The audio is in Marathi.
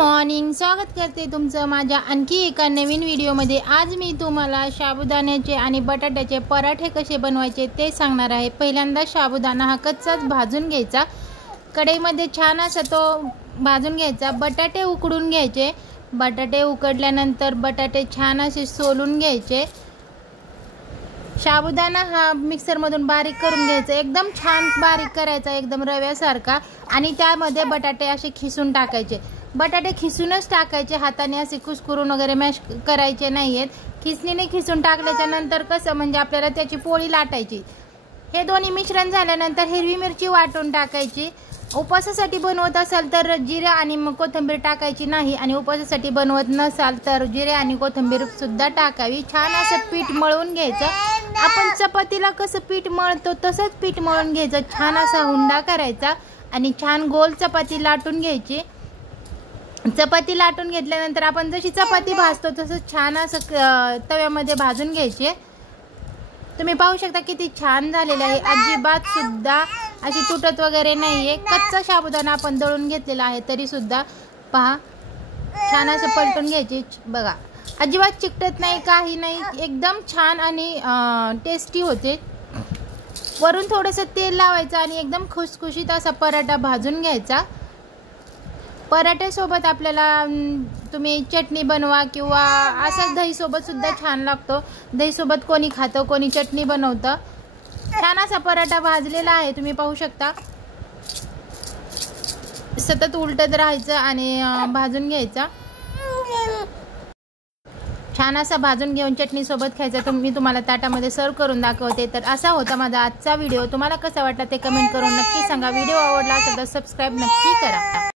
मॉर्निंग, स्वागत करते तुमचं माझ्या आणखी एका नवीन व्हिडिओमध्ये। आज मी तुम्हाला साबुदाण्याचे आणि बटाट्याचे पराठे कसे बनवायचे ते सांगणार आहे। पहिल्यांदा साबुदाणा हा कच्चाच भाजून घ्यायचा, कढईमध्ये छान असा तो भाजून घ्यायचा। बटाटे उकडून घ्यायचे, बटाटे उकडल्यानंतर बटाटे छान असे सोलून घ्यायचे। साबुदाणा हा मिक्सरमधून बारीक करून घ्यायचा, एकदम छान बारीक करायचा, एकदम रव्यासारखा। आणि त्यामध्ये बटाटे असे खिसून टाकायचे, बटाटे खिसूनच टाकायचे, हाताने असे कुस्करून वगैरे मॅश करायचे नाहीयेत। खिसणीने खिसून टाकल्याच्या नंतर कसं म्हणजे आपल्याला त्याची पोळी लाटायची। हे दोन्ही मिश्रण झाल्यानंतर हिरवी मिरची वाटून टाकायची। उपवासासाठी बनवत असाल तर जिरे आणि कोथिंबीर टाकायची नाही, आणि उपवासासाठी बनवत नसाल तर जिरे आणि कोथिंबीर सुद्धा टाकावी। छान असं पीठ मळून घ्यायचं, आपण चपातीला कसं पीठ मळतो तसंच पीठ मळून घ्यायचं। छान असा हुंडा करायचा आणि छान गोल चपाती लाटून घ्यायची। चपाती लाटून घेतल्यानंतर आपण जशी चपाती भाजतो तसंच छान असं तव्यामध्ये भाजून घ्यायचे। तुम्ही पाहू शकता किती छान झालेले आहे, अजिबात सुद्धा अशी तुटत वगैरे नाहीये। कच्चा साबुदाणा आपण दळून घेतलेला आहे तरी सुद्धा पहा छान असं पलटून घ्यायची। बघा अजिबात चिकटत नाही, काही नाही, एकदम छान आणि टेस्टी होते। वरून थोडंसं तेल लावायचं आणि एकदम खुसखुशीत असा पराठा भाजून घ्यायचा। पराठ्यासोबत आपल्याला तुम्ही चटणी बनवा किंवा असंच दहीसोबत सुद्धा छान लागतो। दहीसोबत कोणी खातं, कोणी चटणी बनवतं। छान असा पराठा भाजलेला आहे, तुम्ही पाहू शकता। सतत उलटत राहायचं आणि भाजून घ्यायचा। छान असा भाजून घेऊन चटणी सोबत खायचा। मी तुम्हाला ताटामध्ये सर्व करून दाखवते। तर असा होता माझा आजचा व्हिडिओ। तुम्हाला कसा वाटला ते कमेंट करून नक्की सांगा। व्हिडिओ आवडला असेल तर सबस्क्राईब नक्की करा।